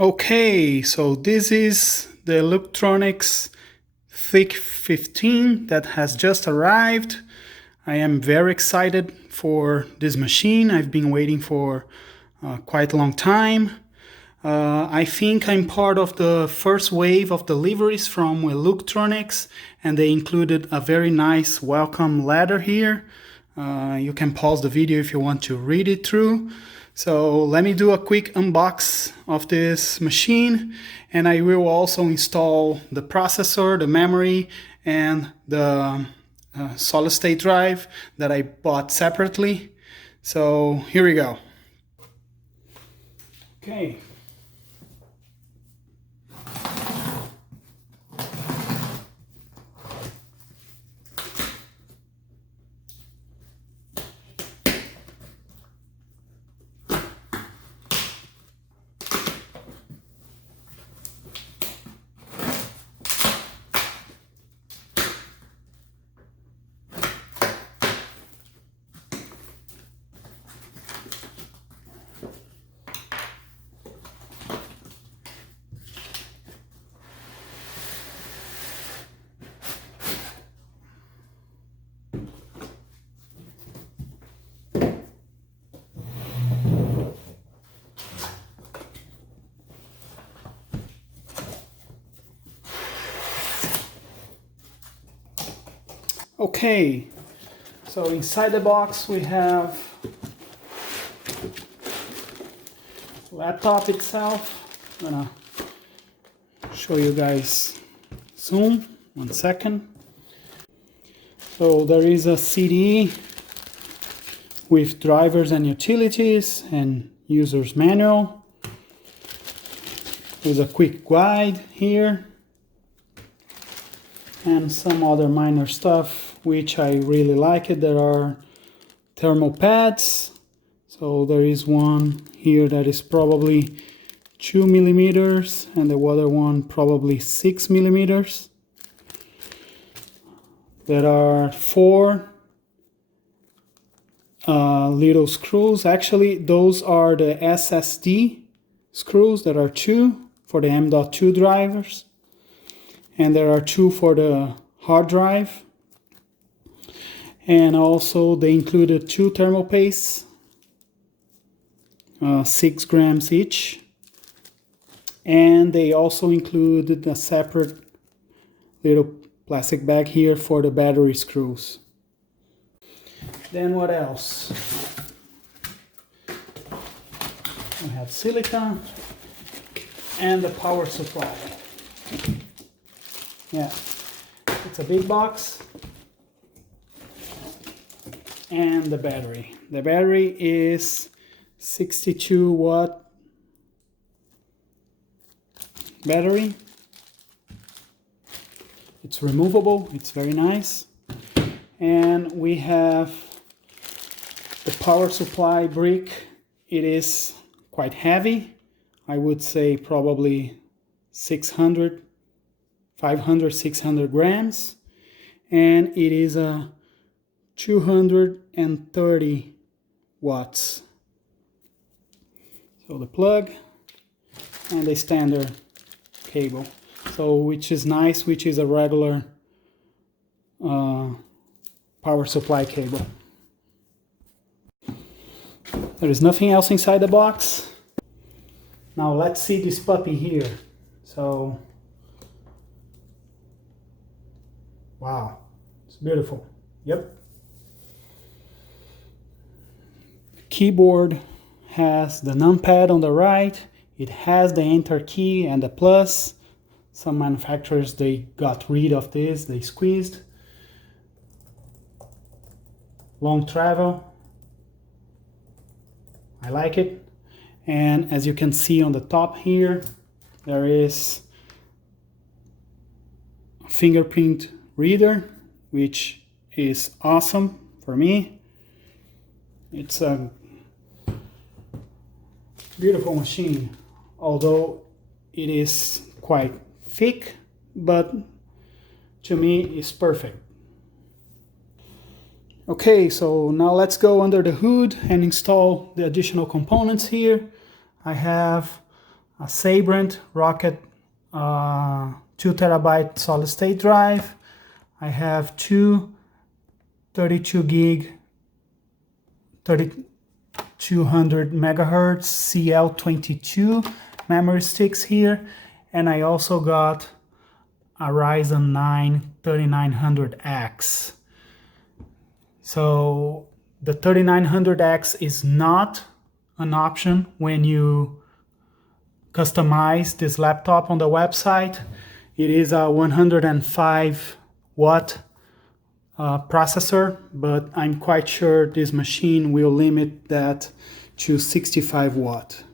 Okay, so this is the Eluktronics THICC-15 that has just arrived. I am very excited for this machine. I've been waiting for quite a long time. I think I'm part of the first wave of deliveries from Eluktronics, and they included a very nice welcome letter here. You can pause the video if you want to read it through. So let me do a quick unbox of this machine, and I will also install the processor, the memory, and the solid state drive that I bought separately. So here we go. Okay. Okay, so inside the box we have the laptop itself. I'm gonna show you guys soon, 1 second. So there is a CD with drivers and utilities and user's manual. There's a quick guide here and some other minor stuff which I really like it. There are thermal pads. So there is one here that is probably 2 millimeters and the other one probably 6 millimeters. There are 4 little screws. Actually, those are the SSD screws. There are 2 for the M.2 drivers, and there are 2 for the hard drive. And also they included 2 thermal pastes, 6 grams each. And they also included a separate little plastic bag here for the battery screws. Then what else? We have silicon and the power supply. Yeah, it's a big box. And the battery. The battery is 62 watt battery. It's removable, it's very nice. And we have the power supply brick. It is quite heavy. I would say probably 500, 600 grams. And it is a 230 watts. So the plug and the standard cable. So which is nice, which is a regular power supply cable. There is nothing else inside the box. Now let's see this puppy here. So, wow, it's beautiful. Yep. Keyboard has the numpad on the right. It has the enter key and the plus. Some manufacturers, they got rid of this, they squeezed. Long travel. I like it. And as you can see on the top here, there is a fingerprint reader, which is awesome for me. It's a beautiful machine, although it is quite thick, but to me it's perfect. Okay, so now let's go under the hood and install the additional components here. I have a Sabrent Rocket 2 terabyte solid state drive. I have two 32 gig 3200 megahertz CL22 memory sticks here, and I also got a Ryzen 9 3900X. So the 3900X is not an option when you customize this laptop on the website. It is a 105 watt processor, but I'm quite sure this machine will limit that to 65 watt.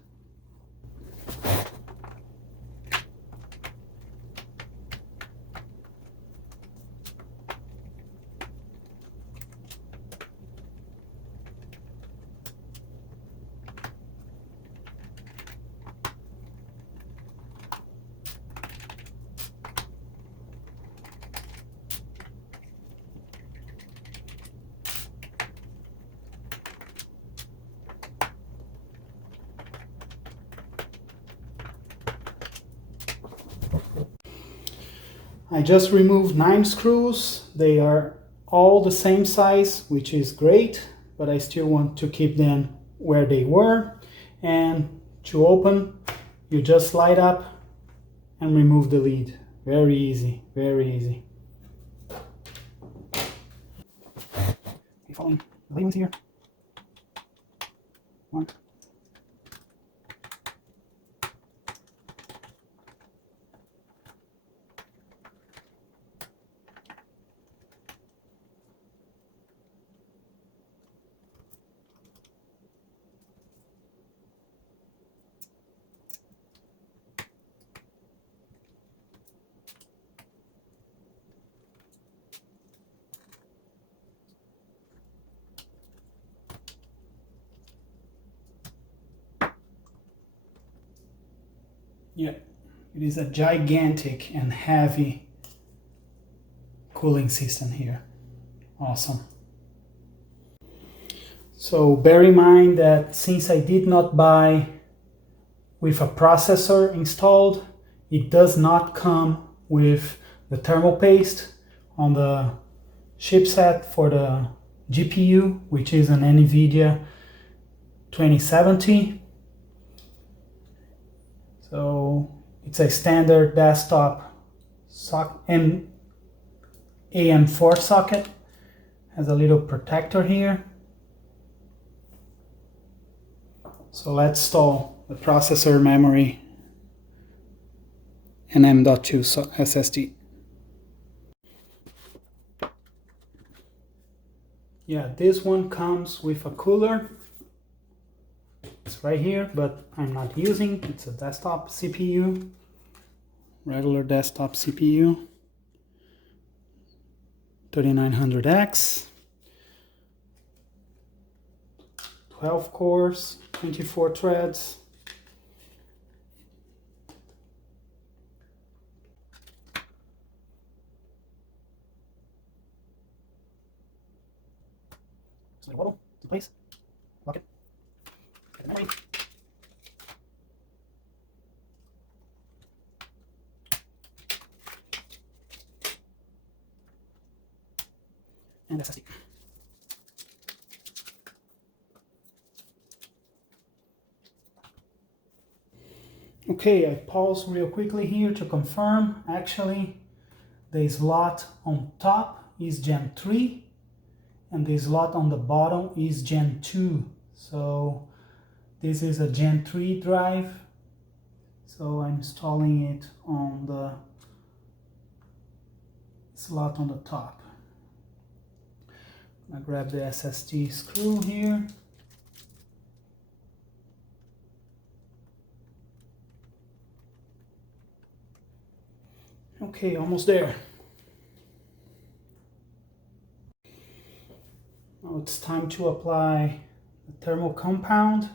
I just removed 9 screws. They are all the same size, which is great, but I still want to keep them where they were. And to open, you just slide up and remove the lid. Very easy, very easy. You following the labels here? One. Yeah, it is a gigantic and heavy cooling system here. Awesome. So bear in mind that since I did not buy with a processor installed, it does not come with the thermal paste on the chipset for the GPU, which is an NVIDIA 2070. So it's a standard desktop socket and AM4 socket. Has a little protector here. So let's install the processor, memory, and M.2 SSD. Yeah, this one comes with a cooler. It's right here, but I'm not using. It's a desktop CPU, regular desktop CPU, 3900X, 12 cores, 24 threads. So the wobble to place, lock it, get the memory. And SSD. Okay, I pause real quickly here to confirm. Actually, the slot on top is Gen 3 and the slot on the bottom is Gen 2. So this is a Gen 3 drive. So I'm installing it on the slot on the top. I grab the SSD screw here. Okay, almost there. Now it's time to apply the thermal compound.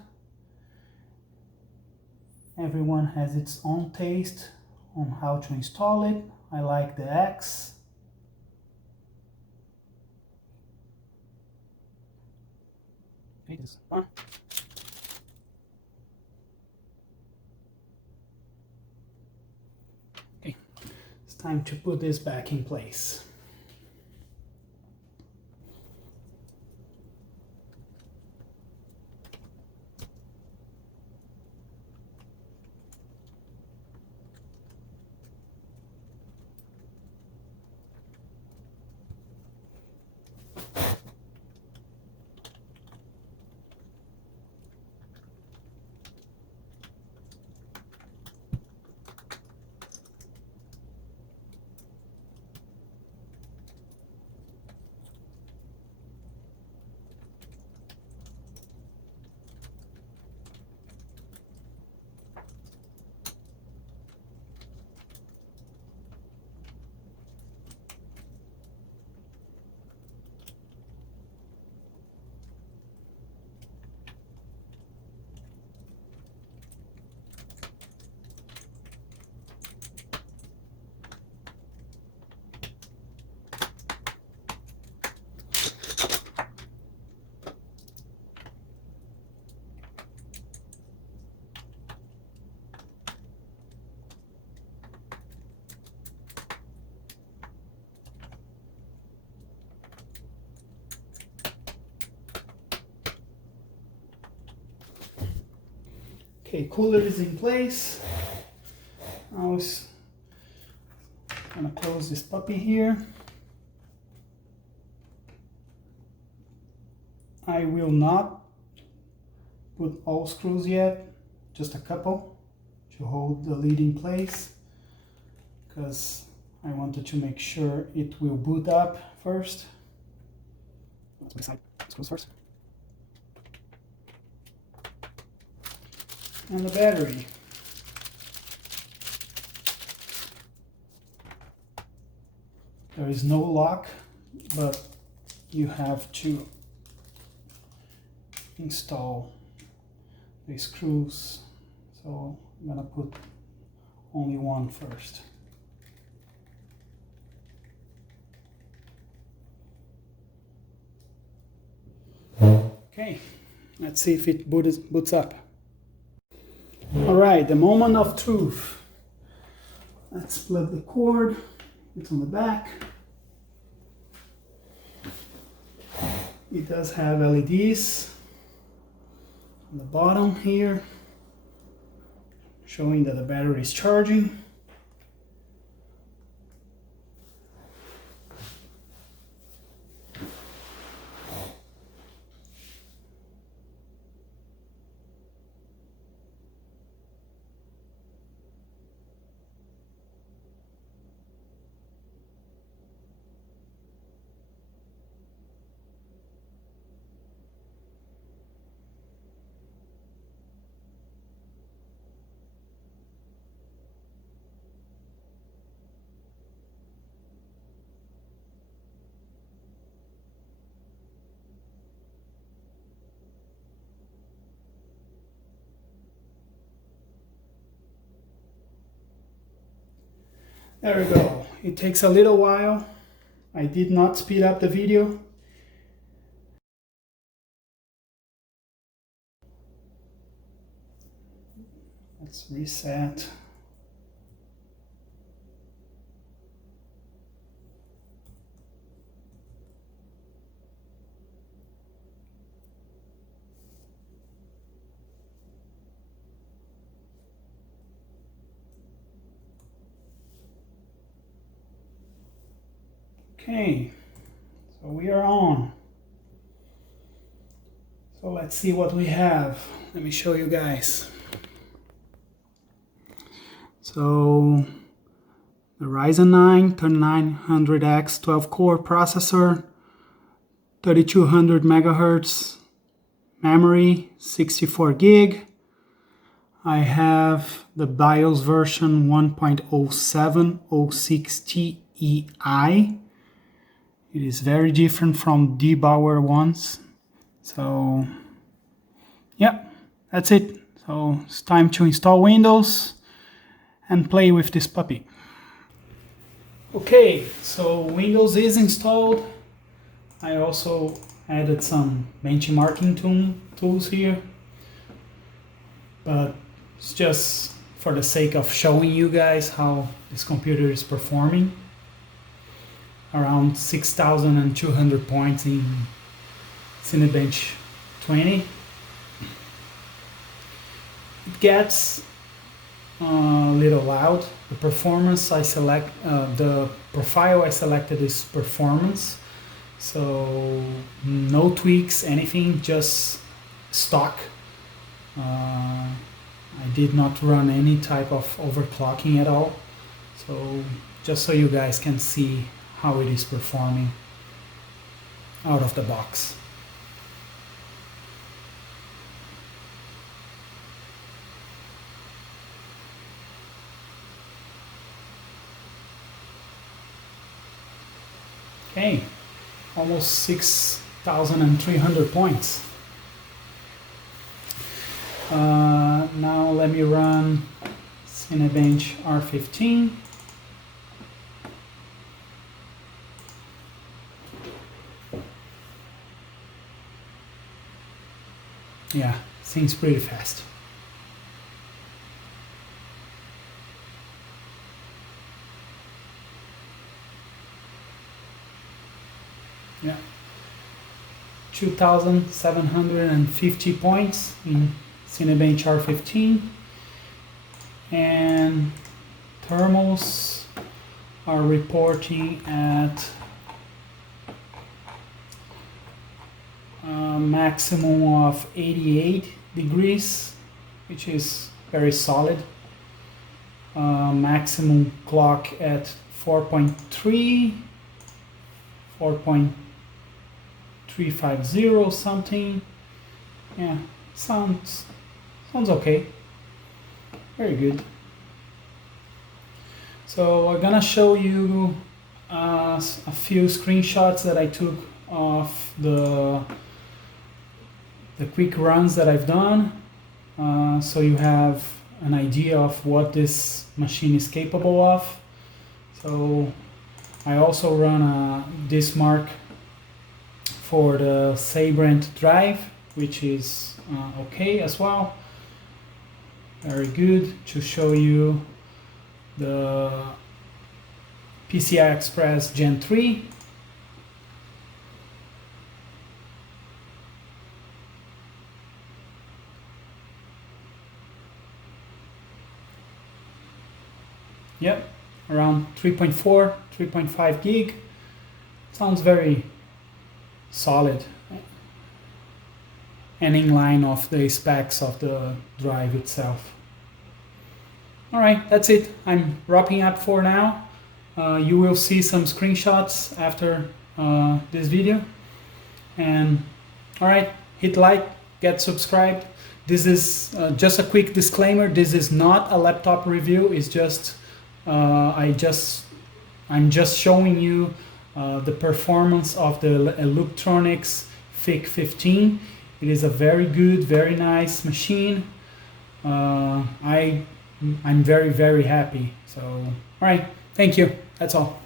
Everyone has its own taste on how to install it. I like the X. time to put this back in place. Okay, cooler is in place. Now I'm gonna close this puppy here. I will not put all screws yet, just a couple to hold the lid in place, because I wanted to make sure it will boot up first. Let's put aside screws first. And the battery. There is no lock, but you have to install the screws. So I'm gonna put only one first. Okay, let's see if it boots up. All right, the moment of truth. Let's plug the cord. It's on the back. It does have LEDs on the bottom here, showing that the battery is charging. There we go. It takes a little while. I did not speed up the video. Let's reset. Okay, so we are on. So let's see what we have. Let me show you guys. So the Ryzen 9 3900X 12-core processor, 3200 megahertz memory, 64 gig. I have the BIOS version 1.0706TEI. It is very different from debugger ones. So yeah, that's it. So it's time to install Windows and play with this puppy. Okay, so Windows is installed. I also added some benchmarking tools here, but it's just for the sake of showing you guys how this computer is performing. Around 6,200 points in Cinebench 20. It gets a little loud. The performance I select, the profile I selected is performance, so no tweaks, anything, just stock. I did not run any type of overclocking at all, so just so you guys can see how it is performing out of the box. Okay, almost 6,300 points. Now let me run Cinebench R15. Yeah, seems pretty fast. Yeah, 2,750 points in Cinebench R15, and thermals are reporting at a maximum of 88 degrees, which is very solid. Maximum clock at 4.3, 4.350 something. Yeah, sounds okay. Very good. So I'm gonna show you a few screenshots that I took of the quick runs that I've done, so you have an idea of what this machine is capable of. So I also run a Dismark for the Sabrent drive, which is okay as well. Very good. To show you the PCI Express Gen 3. Yep, around 3.4, 3.5 gig. Sounds very solid and in line of the specs of the drive itself. All right, that's it. I'm wrapping up for now. You will see some screenshots after this video. And all right, hit like, get subscribed. This is just a quick disclaimer. This is not a laptop review. It's just I'm just showing you the performance of the Eluktronics THICC-15. It is a very good, very nice machine. I'm very happy. So, all right, thank you. That's all.